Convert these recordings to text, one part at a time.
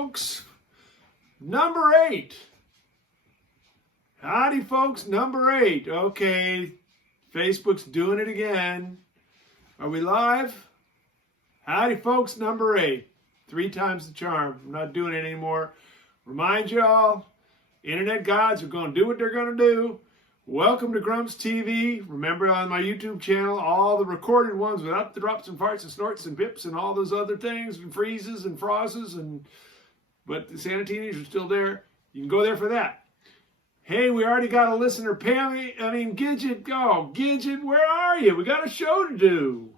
folks. Number 8. Howdy, folks. Number 8. Okay, Facebook's doing it again. Are we live? Howdy, folks. Number 8. 3 times the charm. I'm not doing it anymore. Remind y'all, internet gods are going to do what they're going to do. Welcome to Grumps TV. Remember, on my YouTube channel, all the recorded ones without the drops and farts and snorts and pips and all those other things and freezes and frosses, but the sanitinis are still there. You can go there for that. Hey, we already got a listener, Gidget. Oh, Gidget, where are you? We got a show to do.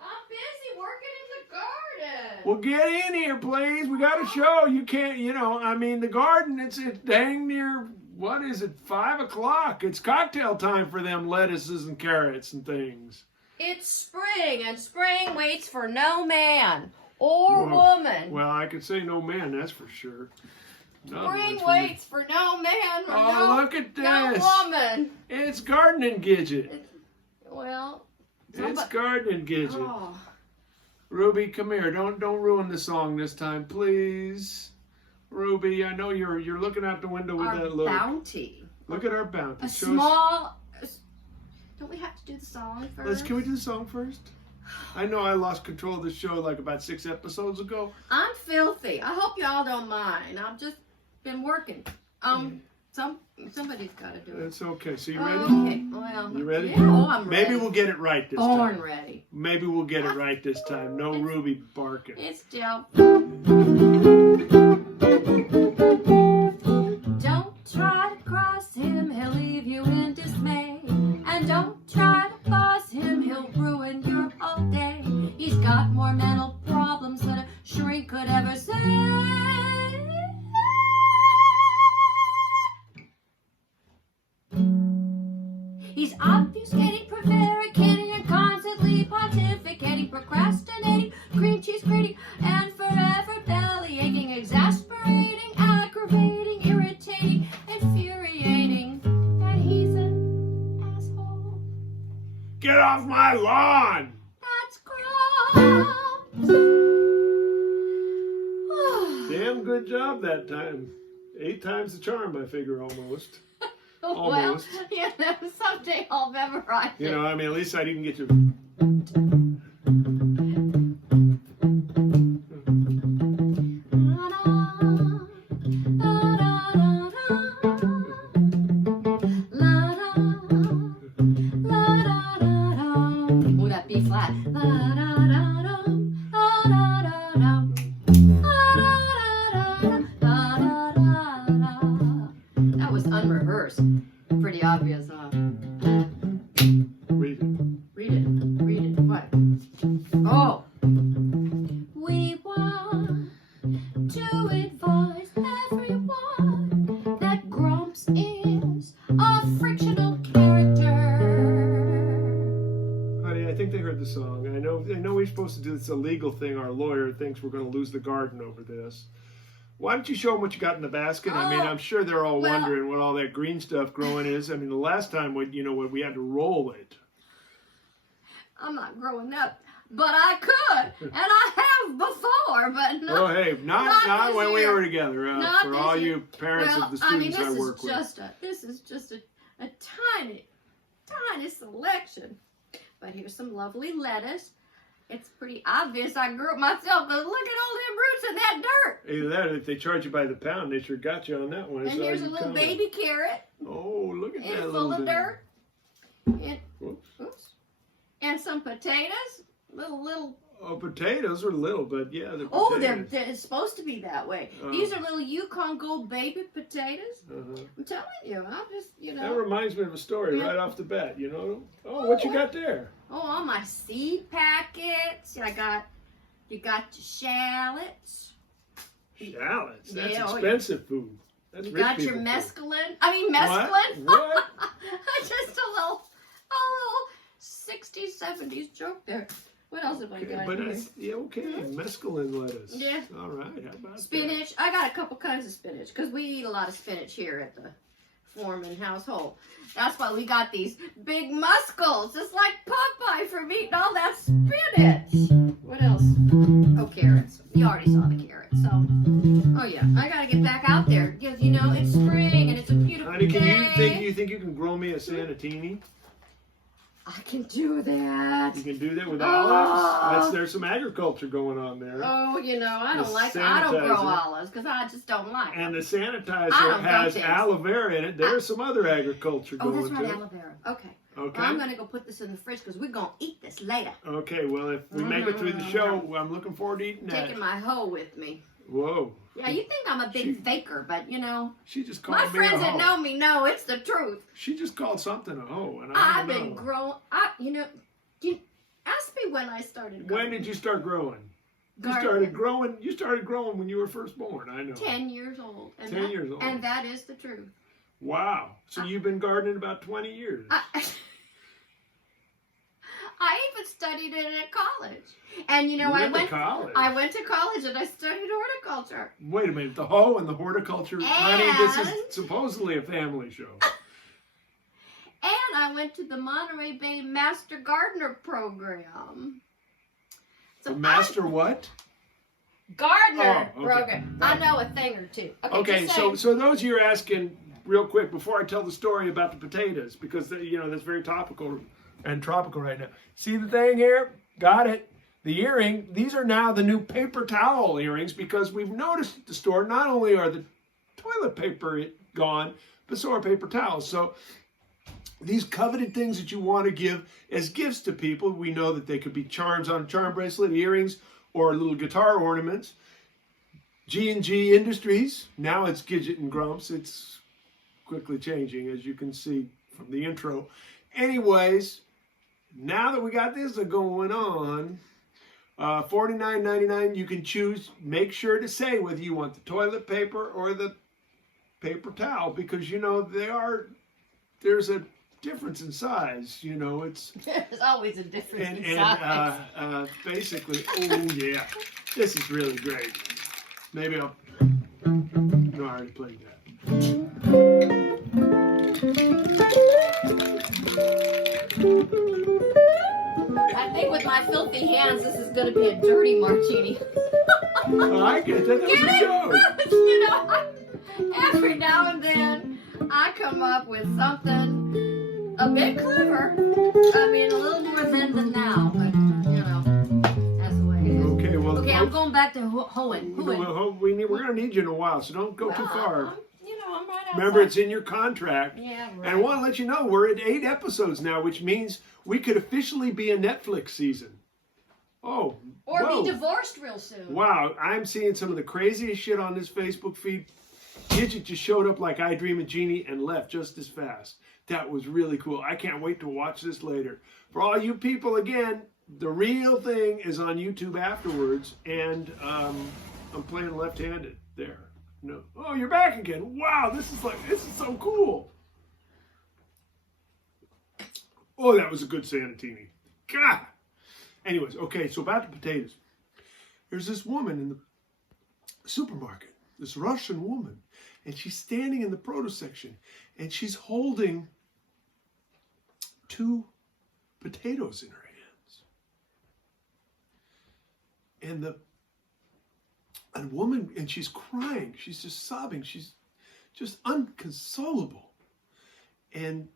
I'm busy working in the garden. Well, get in here, please. We got a show. You can't, the garden, it's dang near, what is it, 5 o'clock. It's cocktail time for them lettuces and carrots and things. It's spring, and spring waits for no man or woman. Well, I could say no man, that's for sure. Spring waits for no man or look at this. no woman. It's gardening Gidget. It's gardening Gidget. Oh. Ruby, come here. Don't ruin the song this time, please. Ruby, I know you're looking out the window with that look. Bounty. Look at our bounty. Don't we have to do the song first? Can we do the song first? I know I lost control of the show like about 6 episodes ago. I'm filthy. I hope y'all don't mind. I've just been working. Somebody's got to do it. It's okay. So you ready? Okay. Well, you ready? Yeah, I'm ready. Maybe we'll get it right this time. Born ready. Maybe we'll get it right this time. No Ruby barking. It's still. Don't try to cross him, he'll leave you in dismay. And don't try to boss him, he'll ruin your whole day. He's got more mental problems than a shrink could ever say. He's obfuscating, prevaricating, and constantly pontificating, procrastinating, cream cheese grating, and forever belly aching, exasperating, aggravating, irritating, infuriating, and he's an asshole. Get off my lawn! That's Grumps. Damn good job that time. 8 times the charm, I figure, almost. Almost. Well, someday I'll memorize it. At least I didn't get to... Ooh, that B flat. That was unrehearsed. Pretty obvious, huh? Read it. Read it. Read it. What? Oh. We want to advise everyone that Grumps is a frictional character. Honey, I think they heard the song. I know we're supposed to do this illegal thing. Our lawyer thinks we're going to lose the garden over this. Why don't you show them what you got in the basket? I'm sure they're all wondering what all that green stuff growing is. The last time we had to roll it. I'm not growing up, but I could, and I have before, but not. Oh, hey, not when we were together. For all you parents of the students I work with. This is just a tiny, tiny selection. But here's some lovely lettuce. It's pretty obvious I grew it myself, because look at all them roots in that dirt. Either that or if they charge you by the pound, they sure got you on that one. And here's a little baby carrot. Oh, look at that. It's full of dirt. And some potatoes. Little. Oh, potatoes are little, but yeah, they're potatoes. They're supposed to be that way. These are little Yukon Gold baby potatoes. I'm telling you, I'm just, That reminds me of a story right off the bat, Oh, what you got there? Oh, all my seed packets. You got your shallots. Shallots? That's expensive food. That's you rich got your food. mescaline. Mescaline. What? Just a little 60s, 70s joke there. What else have I got here? Mescaline lettuce. Yeah. All right. How about spinach? I got a couple kinds of spinach because we eat a lot of spinach here at the forming household. That's why we got these big muscles, just like Popeye from eating all that spinach. What else? Oh, carrots. You already saw the carrots. So, oh yeah, I gotta get back out there because you know it's spring and it's a beautiful Honey, day. you think you can grow me a sanitini? I can do that. You can do that with olives? There's some agriculture going on there. Oh, you know, I don't sanitizer. grow olives because I just don't like them. And the sanitizer has aloe vera in it. There's some other agriculture Oh, going that's right, to aloe vera. Okay. Okay. Well, I'm going to go put this in the fridge because we're going to eat this later. Okay, well, if we make it through the show, I'm looking forward to eating that. Taking my hoe with me. Whoa. Yeah, you think I'm a big faker, but you know, she just called my me friends a that hoe. know me know it's the truth. She just called something a hoe, and I've don't been know. growing. Ask me when I started growing. When did you start growing? Gardening. You started growing when you were first born. I know. 10 years old. And 10 years old. And that is the truth. Wow. So you've been gardening about 20 years. I even studied it at college. And you know, I went to college and I studied horticulture. Wait a minute, the hoe and the horticulture, honey, this is supposedly a family show. And I went to the Monterey Bay Master Gardener program. So The master what? Gardener Oh, okay. program. I know a thing or two. Okay, so those of you are asking real quick before I tell the story about the potatoes, because you know that's very topical and tropical right now. See the thing here? Got it. The earring. These are now the new paper towel earrings because we've noticed at the store not only are the toilet paper gone, but so are paper towels. So these coveted things that you want to give as gifts to people, we know that they could be charms on a charm bracelet, earrings, or little guitar ornaments. G&G Industries, now it's Gidget and Grumps. It's quickly changing, as you can see from the intro. Anyways, now that we got this going on, $49.99, you can choose. Make sure to say whether you want the toilet paper or the paper towel, because you know there's a difference in size. You know, there's always a difference in size. Basically, oh yeah, this is really great. Maybe I'll. No, I already played that. I think with my filthy hands, this is going to be a dirty martini. I get that. That was a joke. You know, every now and then, I come up with something a bit clever. I mean, a little more than now, but you know, that's the way it is. Okay, well. Okay, I'm going back to hoeing. We're going to need you in a while, so don't go too far. I'm right outside. Remember, it's in your contract. Yeah, right. And I want to let you know, we're at 8 episodes now, which means we could officially be a Netflix season. Oh. Or whoa. be divorced real soon. Wow, I'm seeing some of the craziest shit on this Facebook feed. Gidget just showed up like I Dream of Jeannie and left just as fast. That was really cool. I can't wait to watch this later. For all you people, again, the real thing is on YouTube afterwards, and I'm playing left-handed there. No. Oh, you're back again. Wow, this is so cool. Oh, that was a good sanitini. God. Anyways, okay, so about the potatoes. There's this woman in the supermarket, this Russian woman, and she's standing in the produce section, and she's holding 2 potatoes in her hands. And a woman, and she's crying, she's just sobbing, she's just unconsolable. And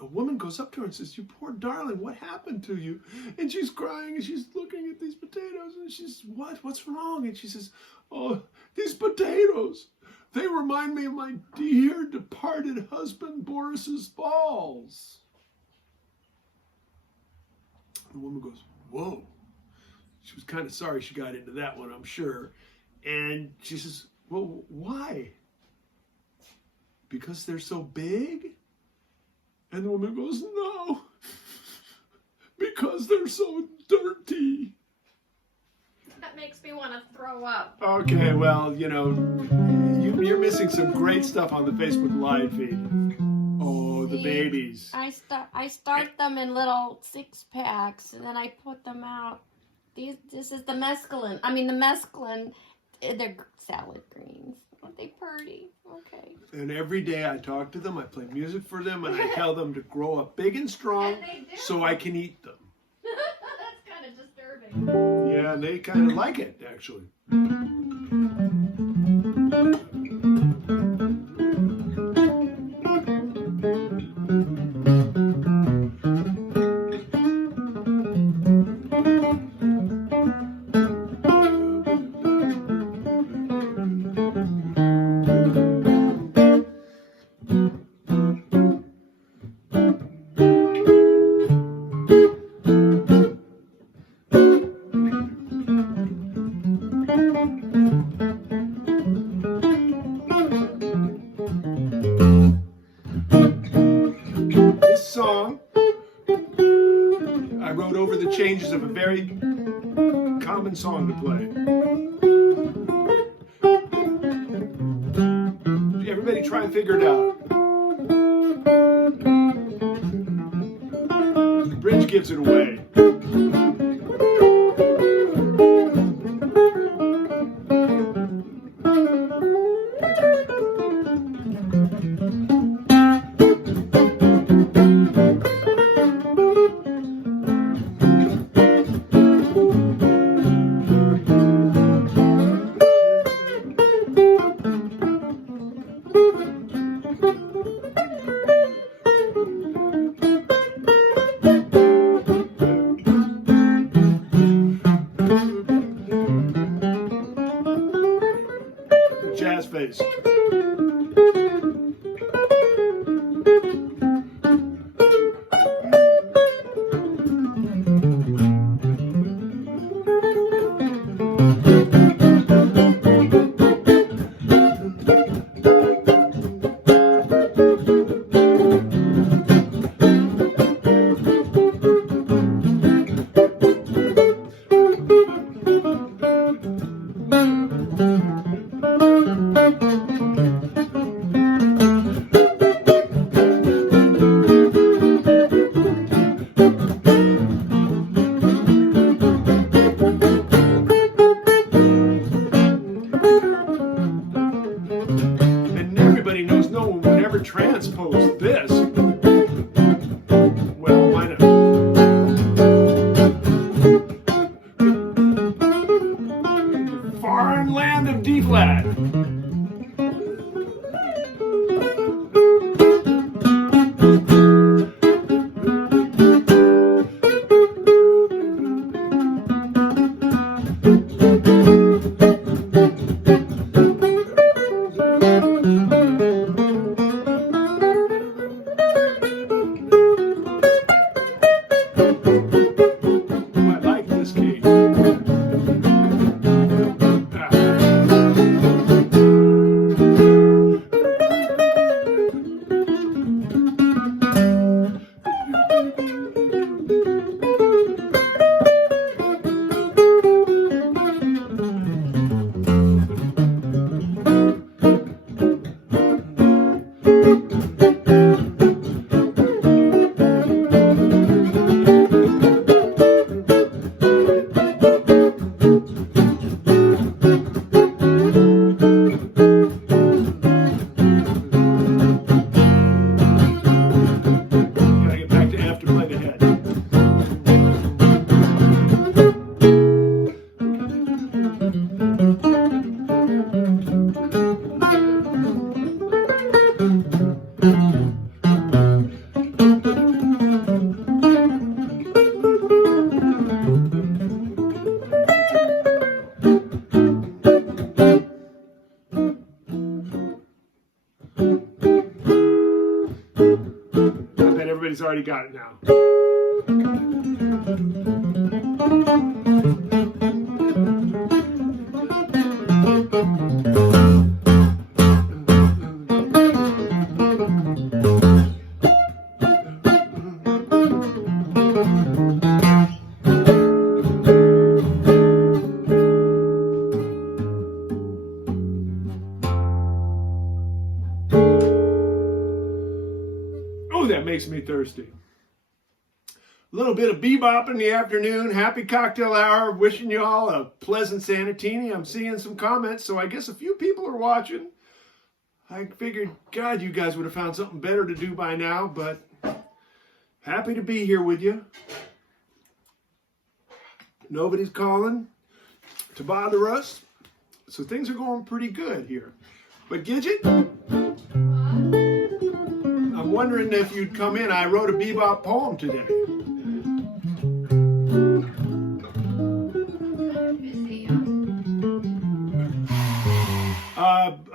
a woman goes up to her and says, "You poor darling, what happened to you?" And she's crying and she's looking at these potatoes and she's, what's wrong? And she says, "Oh, these potatoes, they remind me of my dear departed husband Boris's balls." The woman goes, "Whoa." She was kind of sorry she got into that one, I'm sure. And she says, "Well, why?" "Because they're so big?" And the woman goes, "No, because they're so dirty." That makes me want to throw up. Okay, well, you know, you're missing some great stuff on the Facebook Live feed. Oh, the babies. I start them in little 6-packs, and then I put them out. This is the mescaline. I mean, the mescaline, they're salad greens. Aren't they perfect? pretty. Okay. And every day I talk to them, I play music for them, and I tell them to grow up big and strong And they do. so I can eat them. That's kind of disturbing. Yeah, and they kind of like it, actually. Song I wrote over the changes of a very common song to play. Everybody try and figure it out. The bridge gives it away. Jazz face. Transpose this. Well, why not? Foreign land of D flat. Everybody's already got it now. Oh, that makes me thirsty. A little bit of Bebop in the afternoon. Happy cocktail hour. Wishing you all a pleasant sanitini. I'm seeing some comments, so I guess a few people are watching. I figured, God, you guys would have found something better to do by now, but happy to be here with you. Nobody's calling to bother us, so things are going pretty good here. But Gidget, I'm wondering if you'd come in. I wrote a Bebop poem today.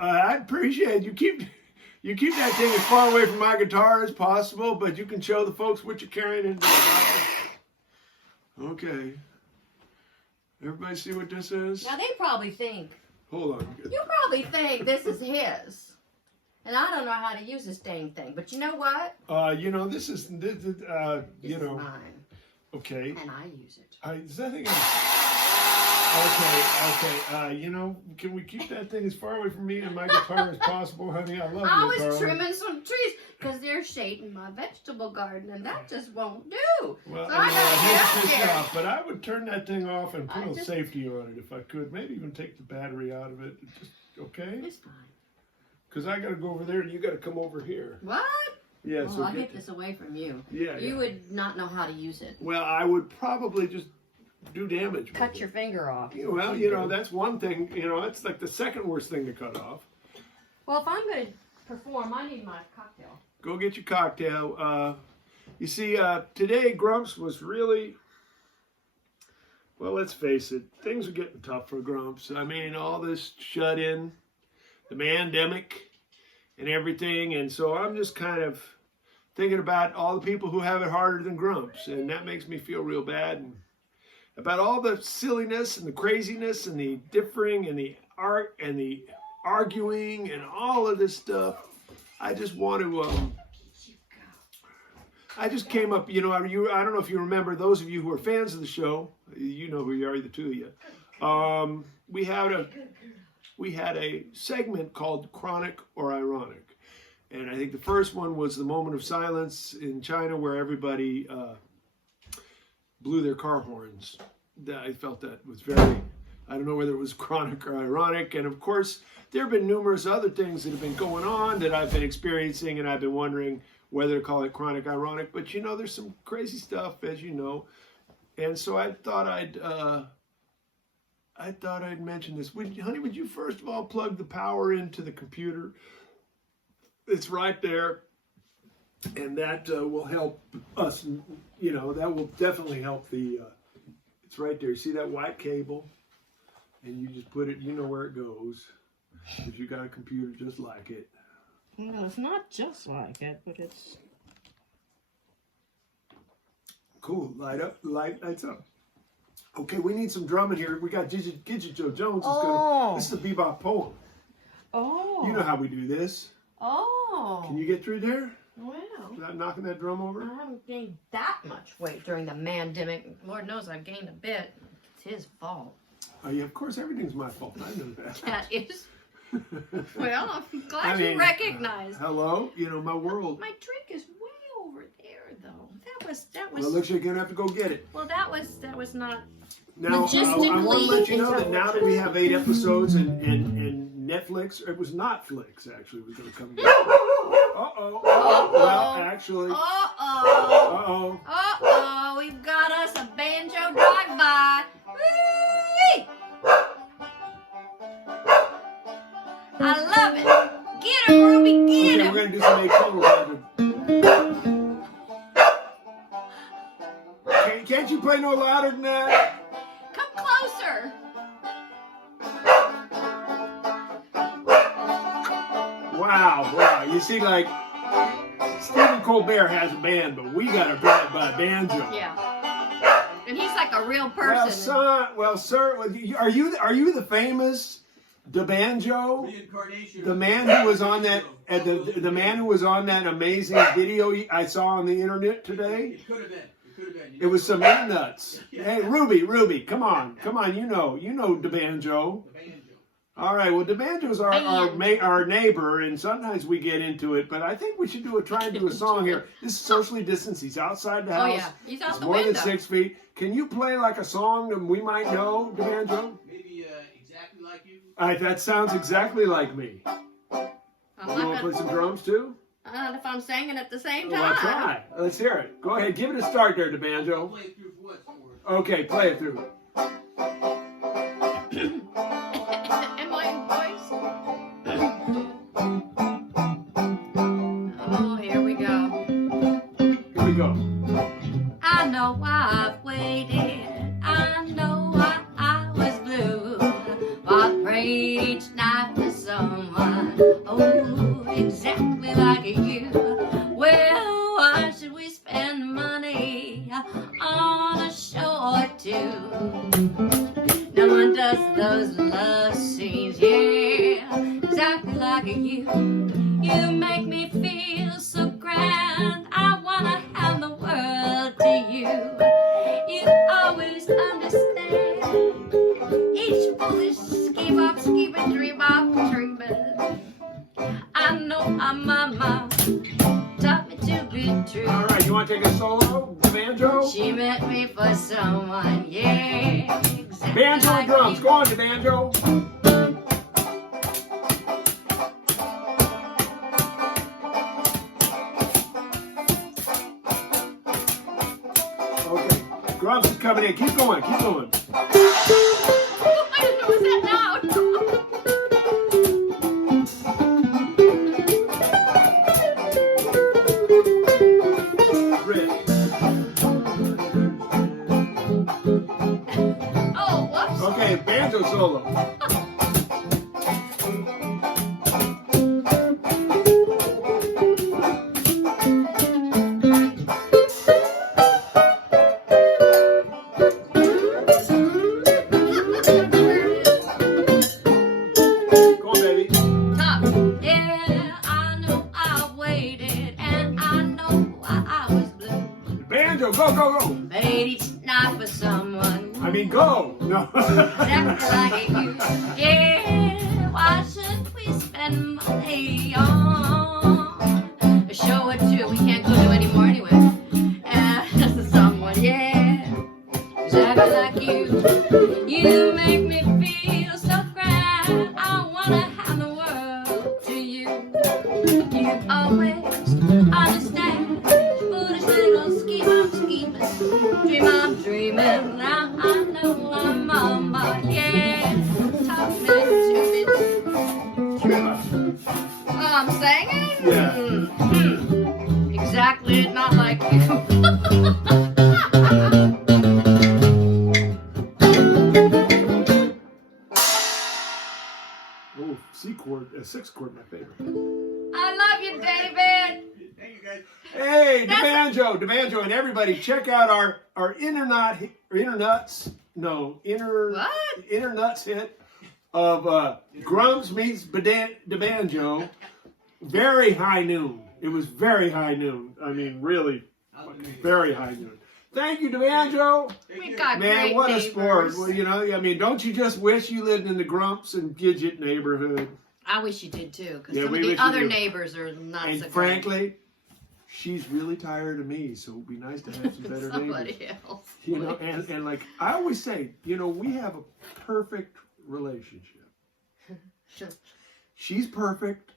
I appreciate you keep that thing as far away from my guitar as possible, but you can show the folks what you're carrying into the house. Okay. Everybody see what this is? Now they probably think. Hold on. You probably think this is his. And I don't know how to use this dang thing, but you know what? This is This is mine. Okay. And I use it. Is that thing? Okay. Can we keep that thing as far away from me and my guitar as possible, honey? I love I you, was darling. trimming some trees because they're shading my vegetable garden, and that just won't do. Well, So I I gotta hate get to up piss you there. off, but I would turn that thing off and put I a just- safety on it if I could. Maybe even take the battery out of it. Just okay? It's fine. Because I got to go over there and you got to come over here. What? Yeah. Well, So I'll get get this away from you. Yeah. You would not know how to use it. Well, I would probably just do damage. with Cut it. your finger off. Well, that's one thing. That's like the second worst thing to cut off. Well, if I'm going to perform, I need my cocktail. Go get your cocktail. You see, today Grumps was really, well, let's face it, things are getting tough for Grumps. I mean, all this shut in, the mandemic and everything. And so I'm just kind of thinking about all the people who have it harder than Grumps. And that makes me feel real bad. And about all the silliness and the craziness and the differing and the art and the arguing and all of this stuff. I just want to, I just came up, I don't know if you remember, those of you who are fans of the show, you know who you are, the two of you. We had a segment called Chronic or Ironic. And I think the first one was the moment of silence in China where everybody blew their car horns. I felt that was very, I don't know whether it was chronic or ironic. And of course, there have been numerous other things that have been going on that I've been experiencing, and I've been wondering whether to call it chronic, ironic. But there's some crazy stuff, as you know. And so I thought I'd mention this. Honey, would you first of all plug the power into the computer? It's right there. And that will help us, that will definitely help the, it's right there. You see that white cable? And you just put it, you know where it goes. If you got a computer just like it. Well, it's not just like it, but it's... Cool, lights up. Okay, we need some drumming here. We got Gidget Joe Jones. This is the Bebop poem. Oh. You know how we do this. Oh. Can you get through there? Well. Without knocking that drum over? I haven't gained that much weight during the mandemic. Lord knows I've gained a bit. It's his fault. Oh, yeah, of course, everything's my fault. I know that. That is. Well, I'm glad you recognize. Hello? My world. My drink is way over there, though. That was. Well, it looks like you're going to have to go get it. Well, that was not. Now, I want to let you know that now that we have 8 episodes and Netflix, it was not Flix, actually, was going to come in. Uh-oh. Well, actually. Uh-oh. Uh-oh. We've got us a banjo drive-by. Whee! I love it. Get him, Ruby, get him. We're going to do some 8 Can't you play no louder than that? Come closer. Wow. You see, like, Stephen Colbert has a band, but we got a banjo. Yeah. And he's like a real person. Well, sir, are you the famous banjo? Reincarnation. The man who was on that the man who was on that amazing video I saw on the internet today? It could have been. It was some meat nuts. Hey, Ruby, come on, you know the banjo. All right, well, the banjo's our neighbor, and sometimes we get into it, but I think we should try and do a song here. This is socially distanced. He's outside the house. Oh, yeah. He's out the more window. than 6 feet. Can you play like a song that we might know, the banjo? Maybe exactly like you. That sounds exactly like me. I'm You not want to play gonna, some drums too? not if I'm singing at the same Well, time. I'll try. Let's hear it. Go ahead, give it a start there, the banjo. Play it through what for? Okay, play it through. Am I in voice? Oh, here we go. Here we go. I know I've waited. I know I was blue. I prayed each night for someone. Oh, exactly like you. Well, why should we spend money on a show or two? No one does those love scenes, yeah, exactly like you. You make me feel so grand. I wanna hand the world to you. You always understand each foolish skip, dream-up, dreaming. I know my mama taught me to be true. All right, you want to take a solo, the banjo? She met me for someone, yeah, exactly Banjo like and drums. you. Go on, the banjo. Okay, Grumps is coming in. Keep going, keep going. I didn't know it was that loud. Riff. Oh, whoops. Okay, banjo solo. Go on, baby. Top. Yeah, I know I waited, and I know I was blue. Banjo, go, go, go. Made each night for someone. I mean, go. No. Exactly like you. Yeah, why should we spend money on a show or two we can't go to anymore anyway? And someone, yeah, exactly like you. You make me feel so grand. I wanna hand the world to you. You always understand. Foolish little scheming. Dream I'm dreaming. Now I know I'm mama, yeah. Taught me to be true. Oh, I'm singing? Yeah. Exactly, not like you. Oh, C chord, sixth chord, my favorite. I love you, David. Thank you guys. Hey, the That's- banjo, and everybody, check out our internuts hit of Grumps meets the banjo. Very high noon. It was very high noon. I mean, really, very high noon. Thank you, DeBanjo. We got Man, great what a neighbors. sport. Well, you know, I mean, don't you just wish you lived in the Grumps and Gidget neighborhood? I wish you did too, because Yeah, some we of wish the you other do. neighbors are not And so frankly, she's really tired of me, so it'd be nice to have some good. better neighbors. Somebody else. You know, and like I always say, you know, we have a perfect relationship. She's perfect,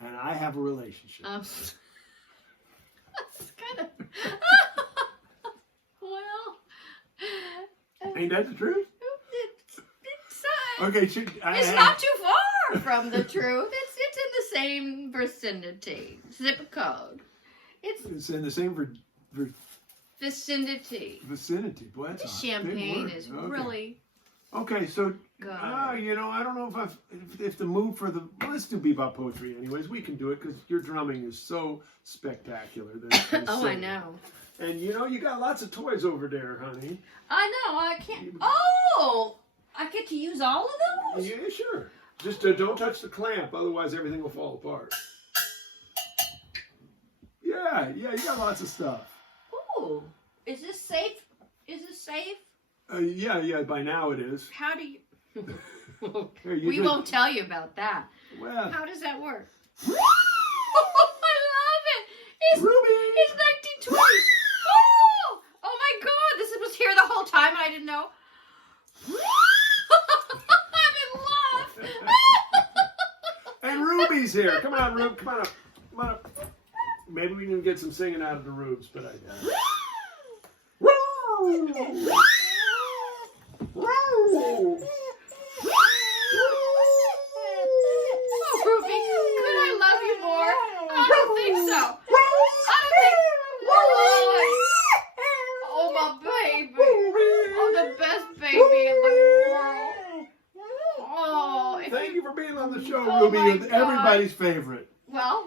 and I have a relationship. That's kind of. Well. Ain't that the truth? It's Okay, it's not too far from the truth. It's in the same vicinity. Zip code. It's in the same Vicinity. vicinity. Boy, that's This a big champagne word. is Okay. really Okay, so good. you know, I don't know if the move for the let's do bebop poetry anyways. We can do it because your drumming is so spectacular. That Oh, I know. And you know, you got lots of toys over there, honey. I know. I can't. Oh, I get to use all of those. Yeah, sure. Just don't touch the clamp, otherwise everything will fall apart. Yeah, you got lots of stuff. Ooh, is this safe? Is this safe? Yeah, by now it is. How do you? Here, you We just- won't tell you about that. Well, How does that work? I love it. It's Ruby! It's 1920. Oh! Oh my God! This was here the whole time and I didn't know. I'm in love. And Ruby's here. Come on, Rube. Come on up. Come on up. Maybe we can get some singing out of the Rubes, but I doubt it. Oh, Ruby, could I love you more? I don't think so. I don't think. Oh, my baby. Oh, the best baby in the world. Oh, Thank you for being on the show, Oh, Ruby. my You're God. everybody's favorite, well,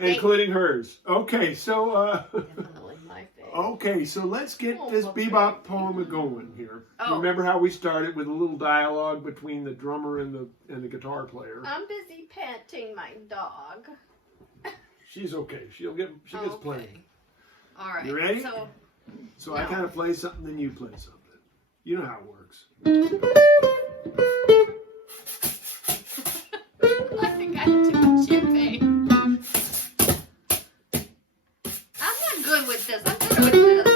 including hers. Okay, so definitely my favorite. okay, so let's get Oh, this my Bebop baby. poem going here. Oh. Remember how we started with a little dialogue between the drummer and the guitar player? I'm busy panting my dog. She's okay. She gets playing. All right. You ready? So I No. kind of play something, then you play something. You know how it works. I think I do champagne. I'm not good with this. I'm good with this.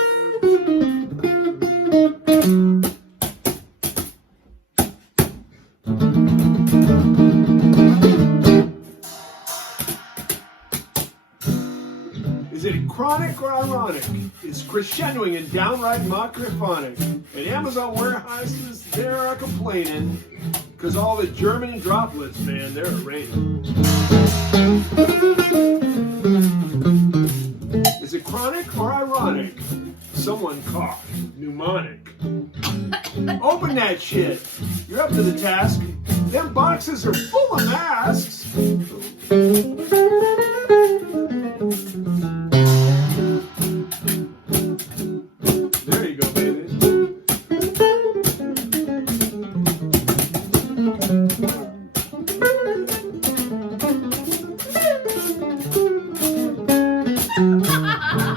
Is it chronic or ironic? It's crescendoing and downright mockrophonic. At Amazon warehouses, they are complaining because all the German droplets, man, they're raining. Is it chronic or ironic? Someone coughed. Mnemonic. Open that shit. You're up to the task. Them boxes are full of masks. There you go, baby.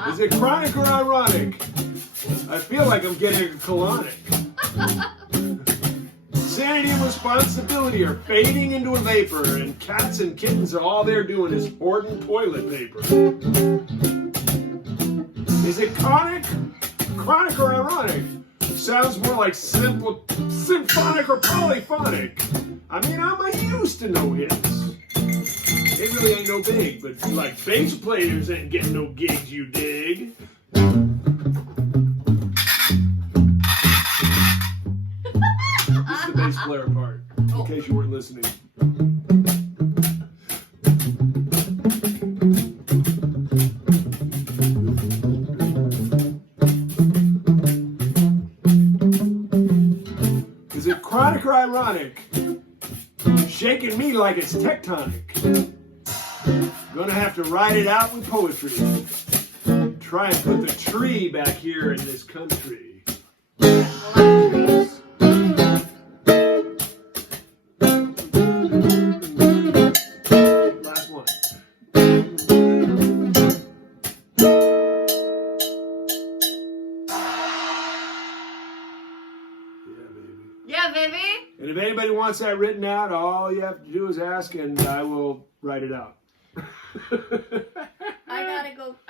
Is it chronic or ironic? I feel like I'm getting a colonic. Sanity and responsibility are fading into a vapor, and cats and kittens are all they're doing is hoarding toilet paper. Is it chronic or ironic? Sounds more like symphonic or polyphonic. I mean, I'm used to no hits. It really ain't no big, but like bass players ain't getting no gigs, you dig? This is the bass player part, in case you weren't listening. Is it chronic or ironic? Shaking me like it's tectonic. Gonna have to ride it out with poetry. Try and put the tree back here in this country. Last one. Yeah, baby. And if anybody wants that written out, all you have to do is ask, and I will write it out.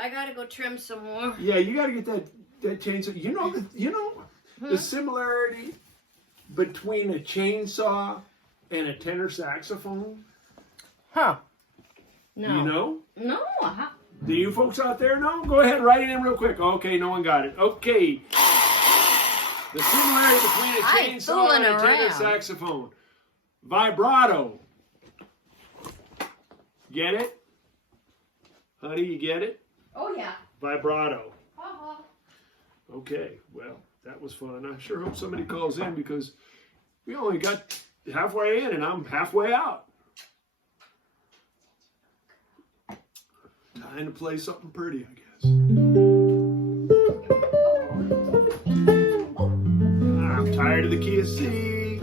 I gotta go trim some more. Yeah, you got to get that chainsaw. You know the similarity between a chainsaw and a tenor saxophone. Huh. Do you know? No. Do you folks out there know? Go ahead, write it in real quick. Okay, no one got it. Okay. The similarity between a chainsaw and a tenor saxophone. Vibrato. Get it? Honey, you get it? Oh yeah. Vibrato. Okay, well, that was fun. I sure hope somebody calls in because we only got halfway in and I'm halfway out. Time to play something pretty, I guess. I'm tired of the key of C.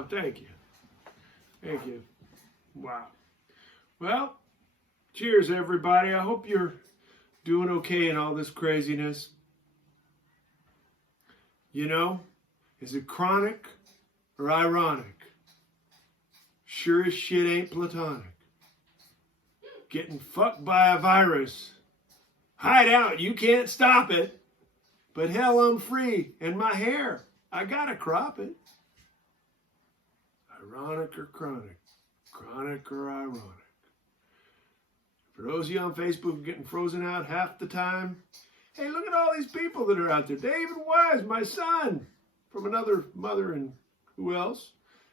Oh, thank you. Thank you. Wow. Well, cheers, everybody. I hope you're doing okay in all this craziness. You know, is it chronic or ironic? Sure as shit ain't platonic. Getting fucked by a virus. Hide out, you can't stop it. But hell, I'm free, and my hair, I gotta crop it. Ironic or chronic? Chronic or ironic? For those of you on Facebook getting frozen out half the time, Hey, look at all these people that are out there. David Wise, my son, from another mother, and who else?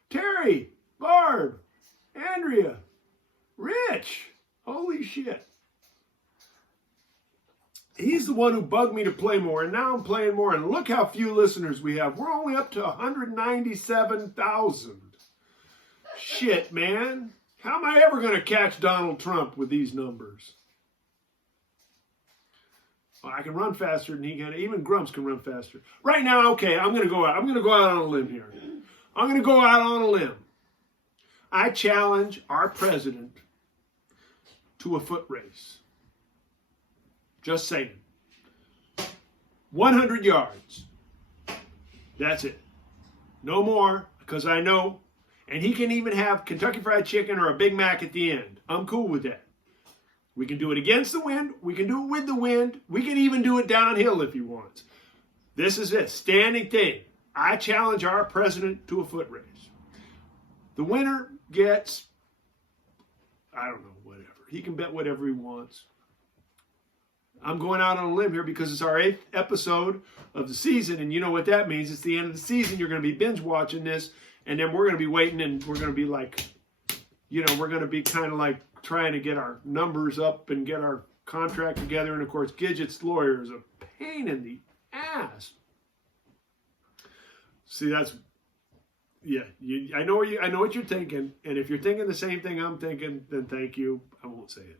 Terry, Barb, Andrea, Rich. Holy shit. He's the one who bugged me to play more, and now I'm playing more, and look how few listeners we have. We're only up to 197,000. Shit, man. How am I ever going to catch Donald Trump with these numbers? Well, I can run faster than he can. Even Grumps can run faster. Right now, okay, I'm going to go out. I'm going to go out on a limb here. I'm going to go out on a limb. I challenge our president to a foot race. Just saying. 100 yards. That's it. No more, because I know. And he can even have Kentucky Fried Chicken or a Big Mac at the end. I'm cool with that. We can do it against the wind. We can do it with the wind. We can even do it downhill if he wants. This is it. Standing thing. I challenge our president to a foot race. The winner gets, I don't know, whatever. He can bet whatever he wants. I'm going out on a limb here because it's our 8th episode of the season, and you know what that means. It's the end of the season. You're going to be binge watching this, and then we're going to be waiting, and we're going to be like, you know, we're going to be kind of like trying to get our numbers up and get our contract together. And of course, Gidget's lawyer is a pain in the ass. See, that's, yeah, I know what you're thinking, and if you're thinking the same thing I'm thinking, then thank you. I won't say it.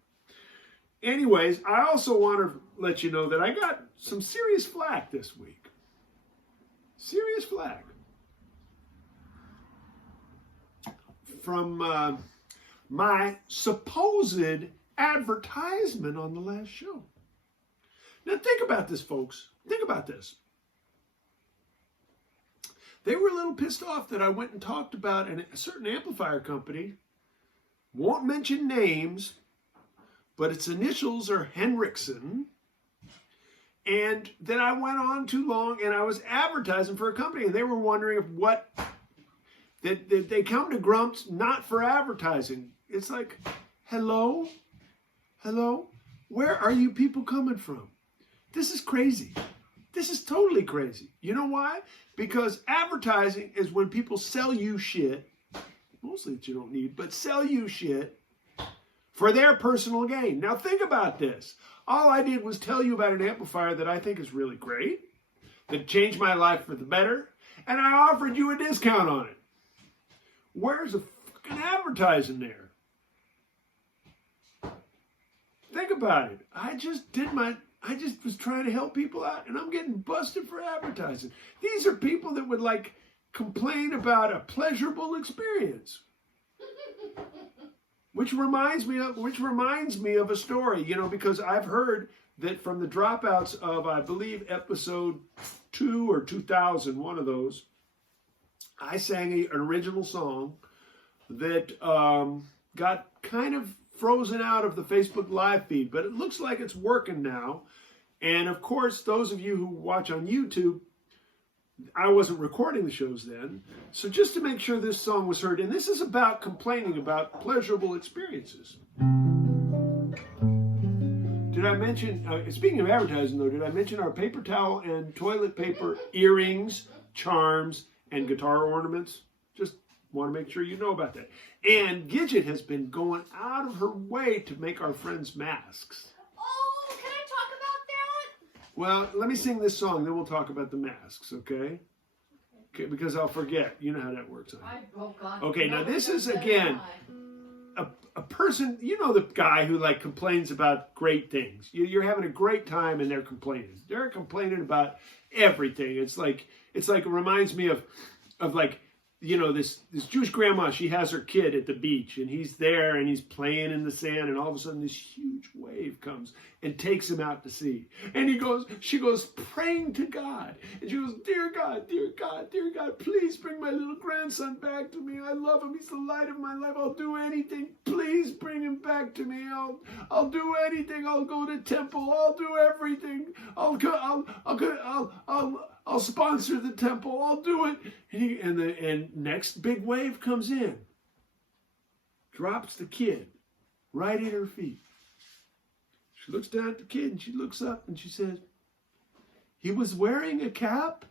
Anyways, I also want to let you know that I got some serious flack this week. Serious flack. From my supposed advertisement on the last show. Now think about this, folks. Think about this. They were a little pissed off that I went and talked about a certain amplifier company. Won't mention names, but its initials are Henriksen, and that I went on too long and I was advertising for a company, and they were wondering that they come to Grumps not for advertising. It's like, hello, where are you people coming from? This is crazy. This is totally crazy. You know why? Because advertising is when people sell you shit, mostly that you don't need, but sell you shit for their personal gain. Now think about this. All I did was tell you about an amplifier that I think is really great, that changed my life for the better, and I offered you a discount on it. Where's the fucking advertising there? Think about it. I just was trying to help people out, and I'm getting busted for advertising. These are people that would like complain about a pleasurable experience. Which reminds me of a story, you know, because I've heard that from the dropouts of, I believe, episode 2 or 2000, one of those, I sang an original song that got kind of frozen out of the Facebook live feed, but it looks like it's working now. And of course, those of you who watch on YouTube, I wasn't recording the shows then. So just to make sure this song was heard, and this is about complaining about pleasurable experiences. Did I mention, speaking of advertising though, did I mention our paper towel and toilet paper earrings, charms, and guitar ornaments? Just want to make sure you know about that. And Gidget has been going out of her way to make our friends masks. Oh, can I talk about that? Well, let me sing this song, then we'll talk about the masks, okay? Okay, because I'll forget. You know how that works. Okay, now this is, again, a person, you know the guy who, like, complains about great things. You're having a great time and they're complaining. They're complaining about everything. It's like it reminds me of like, you know, this Jewish grandma, she has her kid at the beach, and he's there, and he's playing in the sand, and all of a sudden this huge wave comes and takes him out to sea. And she goes praying to God, and she goes, dear God, dear God, dear God, please bring my little grandson back to me. I love him. He's the light of my life. I'll do anything. Please bring him back to me. I'll do anything. I'll go to temple. I'll do everything. I'll sponsor the temple. I'll do it. And next big wave comes in, drops the kid right at her feet. She looks down at the kid and she looks up and she says, He was wearing a cap?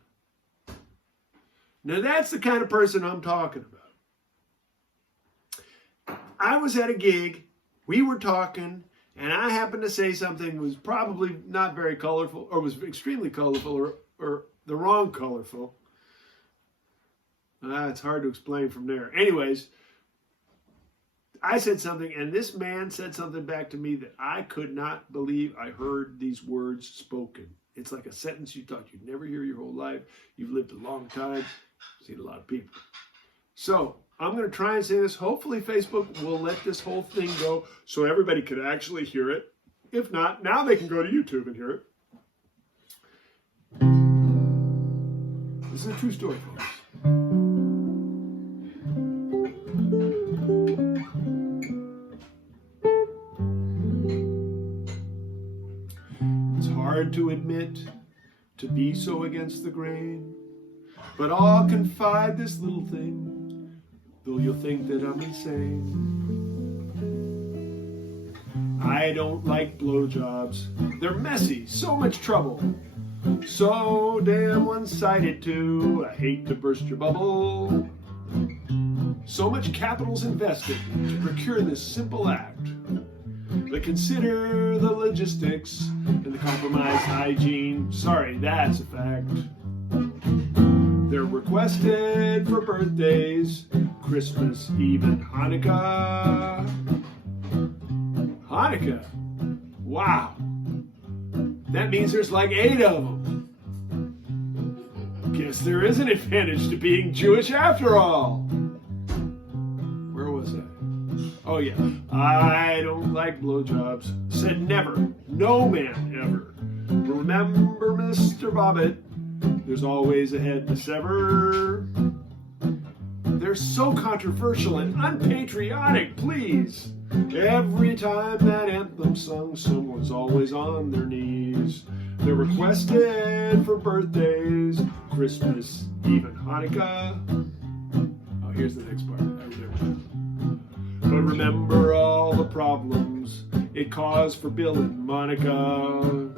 Now that's the kind of person I'm talking about. I was at a gig, we were talking, and I happened to say something that was probably not very colorful, or was extremely colorful, or the wrong colorful. It's hard to explain from there. Anyways, I said something, and this man said something back to me that I could not believe I heard these words spoken. It's like a sentence you thought you'd never hear your whole life. You've lived a long time, seen a lot of people. So I'm going to try and say this. Hopefully Facebook will let this whole thing go so everybody could actually hear it. If not, now they can go to YouTube and hear it. This is a true story, folks. It's hard to admit to be so against the grain, but I'll confide this little thing, though you'll think that I'm insane. I don't like blowjobs. They're messy, so much trouble. So damn one-sided too. I hate to burst your bubble. So much capital's invested to procure this simple act. But consider the logistics and the compromised hygiene. Sorry, that's a fact. They're requested for birthdays, Christmas, even Hanukkah. Hanukkah? Wow. That means there's like 8 of them. Guess there is an advantage to being Jewish after all. Where was I? Oh yeah. I don't like blowjobs. Said never. No man ever. Remember, Mr. Bobbitt, there's always a head to sever. They're so controversial and unpatriotic, please. Every time that anthem's sung, someone's always on their knees. They're requested for birthdays, Christmas, even Hanukkah. Oh, here's the next part. But remember all the problems it caused for Bill and Monica.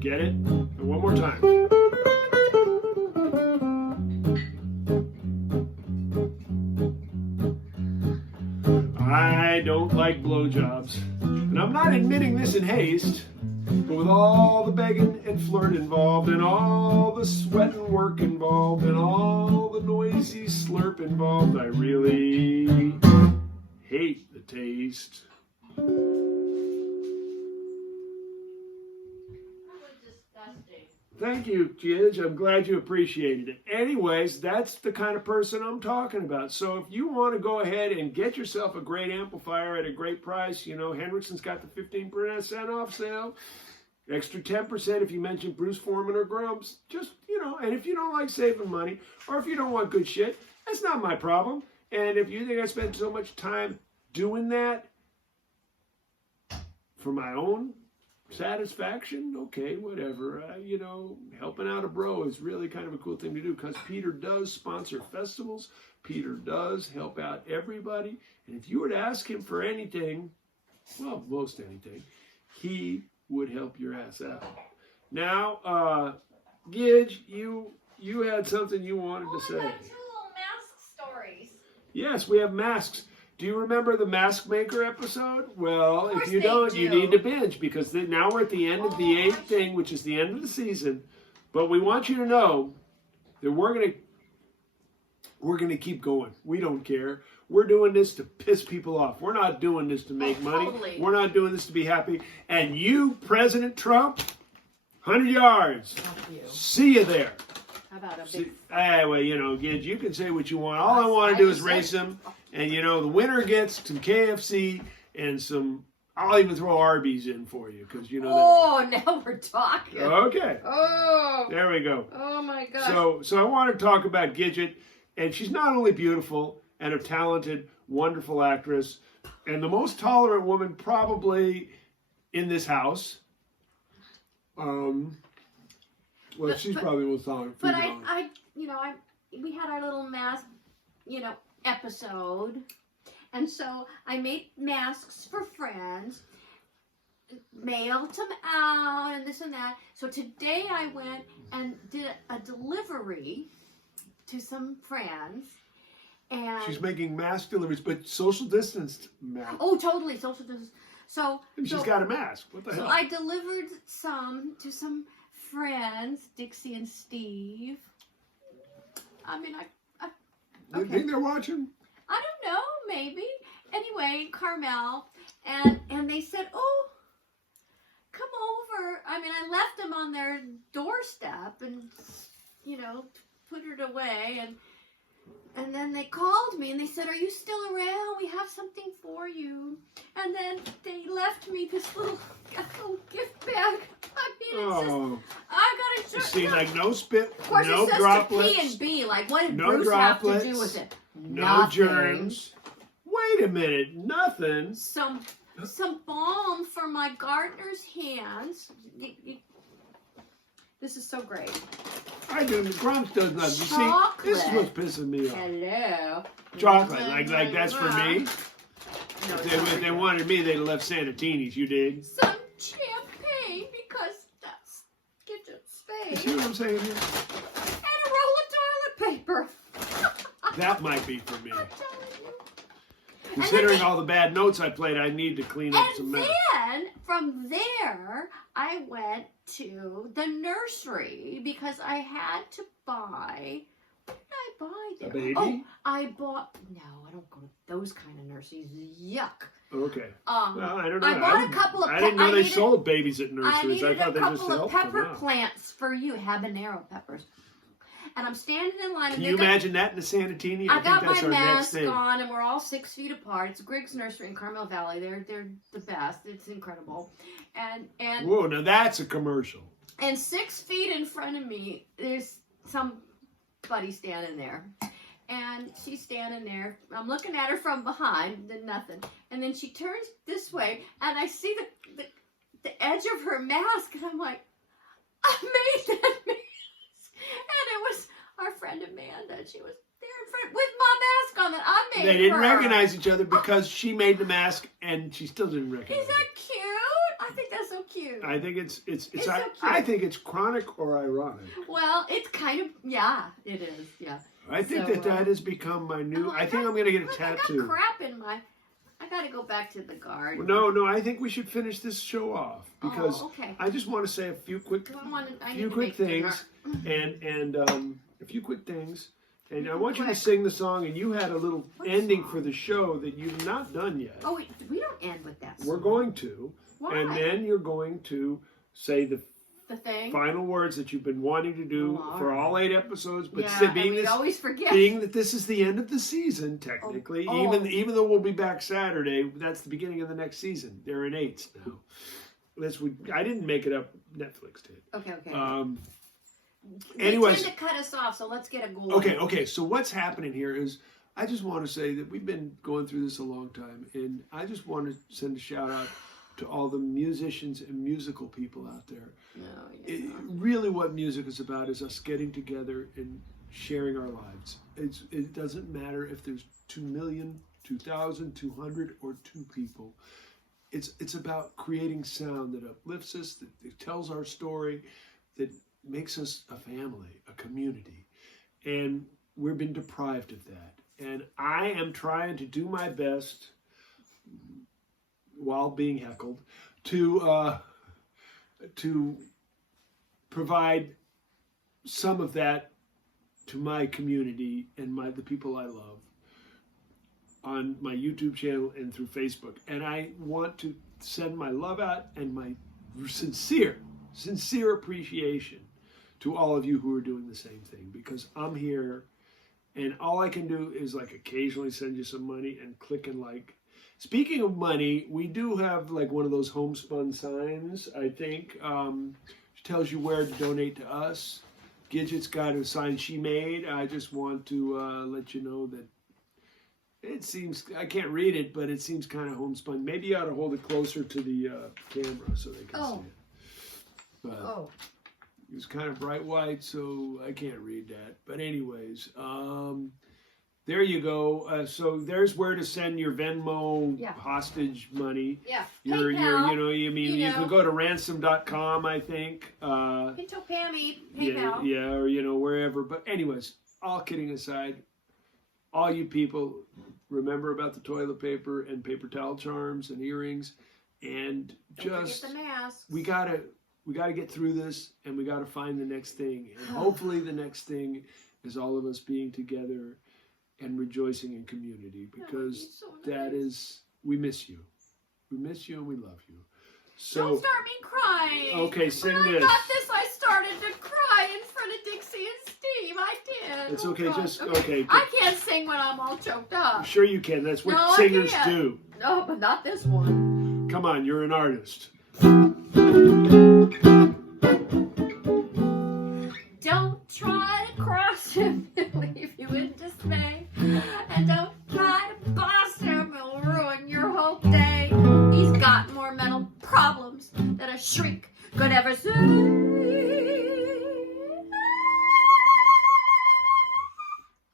Get it? And one more time. I don't like blowjobs, and I'm not admitting this in haste, but with all the begging and flirt involved, and all the sweat and work involved, and all the noisy slurp involved, I really hate the taste. Thank you, Gidge. I'm glad you appreciated it. Anyways, that's the kind of person I'm talking about. So if you want to go ahead and get yourself a great amplifier at a great price, you know, Hendrickson's got the 15% off sale. Extra 10% if you mention Bruce Foreman or Grumps. Just, you know, and if you don't like saving money, or if you don't want good shit, that's not my problem. And if you think I spend so much time doing that for my own satisfaction, okay, whatever. You know, helping out a bro is really kind of a cool thing to do, because Peter does sponsor festivals. Peter does help out everybody. And if you were to ask him for anything, well, most anything, he would help your ass out. Now, Gidge, you had something you wanted to say. Oh, I got 2 little mask stories. Yes, we have masks. Do you remember the Mask Maker episode? Well, if you don't, you do. need to binge, because now we're at the end of the 8th thing, which is the end of the season. But we want you to know that we're gonna keep going. We don't care. We're doing this to piss people off. We're not doing this to make money. Totally. We're not doing this to be happy. And you, President Trump, 100 yards. Thank you. See you there. How about a big... Anyway, you know, Gidge, you can say what you want. All I want to do is race them. And, you know, the winner gets some KFC and some, I'll even throw Arby's in for you, because, you know. Oh, now we're talking. Okay. Oh. There we go. Oh, my gosh. So I want to talk about Gidget. And she's not only beautiful and a talented, wonderful actress, and the most tolerant woman probably in this house. Well, she's probably the most tolerant. But we had our little mask, episode, And so I made masks for friends, mailed them out and this and that. So today I went and did a delivery to some friends. And She's making mask deliveries, but social distanced masks. oh, totally social distance. And she's got a mask. What the hell? So I delivered some to some friends, Dixie and Steve. I mean, Do you think they're watching? I don't know, maybe. Anyway, Carmel, and they said, oh, come over. I mean, I left them on their doorstep and, you know, put it away. And then they called me and they said, are you still around? We have something for you. And then they left me this little gift bag. I mean, it's just, I got to You show see, like no spit, Of course, no it says droplets, to P and B. Like, what did no Bruce droplets, have to do with it? no Nothing. germs. Wait a minute, nothing. Some balm for my gardener's hands. This is so great. I do. Grumps does not. You see, Chocolate. this is what's pissing me off. Hello. Chocolate, like that's for me. No, If they wanted me, they'd have left sanitinis. You dig? some champagne because that's kitchen You space. see what I'm saying here? And a roll of toilet paper. That might be for me. I'm telling you. Considering all the bad notes I played, I need to clean up some And mess. then from there, I went to the nursery because I had to buy. What did I buy there? A baby? Oh, I bought. No, I don't go to those kind of nurseries. Yuck. Okay. Well, I don't know. I bought a couple of. I didn't know I they needed, sold babies at I nurseries. I needed thought a they just couple of helped them pepper out. plants for you, habanero peppers. And I'm standing in line. Can and you they're imagine that in a sanitini? I got think that's my our next mask thing. on, and we're all 6 feet apart. It's Griggs Nursery in Carmel Valley. They're the best. It's incredible. And Whoa, now that's a commercial. 6 feet in front of me, there's somebody standing there. And she's standing there. I'm looking at her from behind, then nothing. And then she turns this way, and I see the edge of her mask, and I'm like, I made that mask. And it was our friend Amanda. She was there in front with my mask on that I made. They didn't her. recognize each other because she made the mask and she still didn't recognize Is that it. cute? I think that's so cute. I think it's so cute. I think it's chronic or ironic. Well, it's kind of, yeah, it is, yeah. I think So, that has become my new. I think I'm gonna get a tattoo. I got crap in my. I gotta go back to the garden. No, I think we should finish this show off because okay. I just want to say a few quick I need to quick make dinner. things and a few quick things. And I want you to Quick. sing the song, and you had a little What ending song? for the show that you've not done yet. Oh, wait, we don't end with that song. We're going to, Why? and then you're going to say the the thing. final words that you've been wanting to do Oh, all for right. all 8 episodes. But Yeah, and being we this, always forget. being that this is the end of the season, technically, Oh. even though we'll be back Saturday, that's the beginning of the next season. They're in 8s now. I didn't make it up. Netflix did. Okay. They Anyways, tend to cut us off, so let's get a goal. okay. So what's happening here is I just want to say that we've been going through this a long time, and I just want to send a shout out to all the musicians and musical people out there. No, Really, what music is about is us getting together and sharing our lives. It doesn't matter if there's 2 million, 2,000, 200, or 2 people. It's about creating sound that uplifts us, that tells our story, that makes us a family, a community. And we've been deprived of that. And I am trying to do my best, while being heckled, to provide some of that to my community and the people I love on my YouTube channel and through Facebook. And I want to send my love out and my sincere appreciation to all of you who are doing the same thing, because I'm here and all I can do is like occasionally send you some money and click and like. Speaking of money, we do have like one of those homespun signs, I think, which tells you where to donate to us. Gidget's got a sign she made. I just want to let you know that it seems, I can't read it, but it seems kind of homespun. Maybe you ought to hold it closer to the camera so they can see it. But it's kind of bright white, so I can't read that. But anyways, There you go. So there's where to send your Venmo hostage money. Yeah. Your, PayPal. you can go to ransom.com, I think. Pinto Pammy, PayPal. Yeah, or wherever. But anyways, all kidding aside, all you people, remember about the toilet paper and paper towel charms and earrings, and Don't forget the masks. we gotta get through this, and we gotta find the next thing. And hopefully the next thing is all of us being together and rejoicing in community, because that is, we miss you. We miss you and we love you. So don't start me crying. Okay, sing when this. I got this, I started to cry in front of Dixie and Steve. I did. It's okay, gosh. just okay. I can't sing when I'm all choked up. Sure you can. That's what No, singers I can't. do. No, but not this one. Come on, you're an artist. Don't try to cross him, he'll leave you in dismay. And don't try to boss him, he'll ruin your whole day. He's got more mental problems than a shriek could ever say.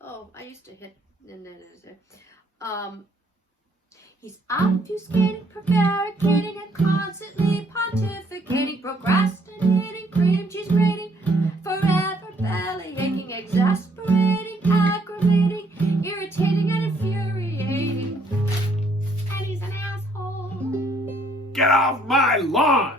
Oh, I used to hit. He's obfuscating, prevaricating, and constantly pontificating, procrastinating, cream cheese grating, forever belly aching, exasperating, aggravating, irritating, and infuriating. And he's an asshole. Get off my lawn!